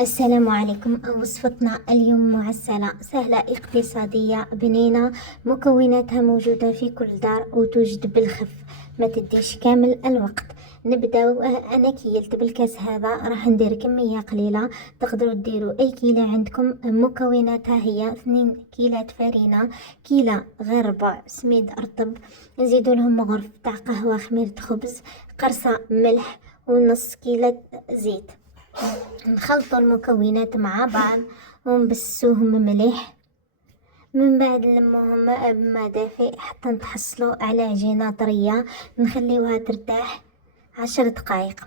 السلام عليكم. وصفتنا اليوم معسلة سهلة اقتصادية بنينة، مكوناتها موجودة في كل دار وتوجد بالخف، ما تديش كامل الوقت. نبداو. انا كيلت بالكاس هذا، راح ندير كمية قليلة، تقدروا ديروا اي كيلة عندكم. مكوناتها هي 2 كيلات فرينة، كيلة غير ربع سميد رطب، نزيدوا لهم مغرف تاع قهوة، خميرة خبز، قرصة ملح، ونص كيلة زيت. نخلطوا المكونات مع بعض ونبسوهم مليح، من بعد نلموهم بماء دافئ حتى نتحصلوا على عجينة طرية، نخليوها ترتاح 10 دقائق،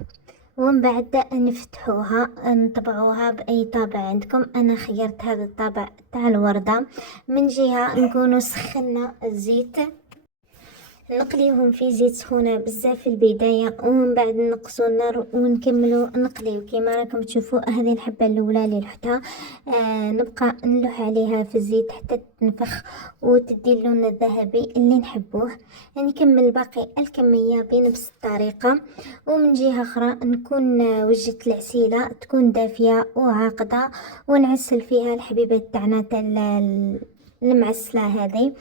ومن بعد نفتحوها نطبعوها بأي طابع عندكم. أنا خيرت هذا الطابع تاع الوردة. من جهة نكونوا سخنا الزيت، نقليوهم في زيت سخونة بزاف في البداية، ومن بعد نقصوا النار ونكملوا نقليو كيما راكم تشوفوا. هذه الحبة الأولى اللي لحتها نبقى نلوح عليها في الزيت حتى تنفخ وتدي اللون الذهبي اللي نحبوه. نكمل باقي الكمية بنفس الطريقة، ومن جهة أخرى نكون وجدت العسيلة تكون دافية وعاقدة، ونعسل فيها الحبيبة تاعنا تاع المعسلة هذه،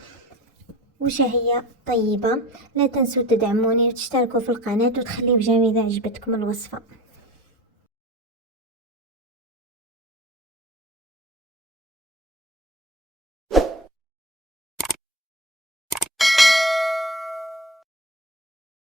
وشهية طيبة. لا تنسوا تدعموني وتشتركوا في القناة وتخليوا بجانب إذا عجبتكم الوصفة.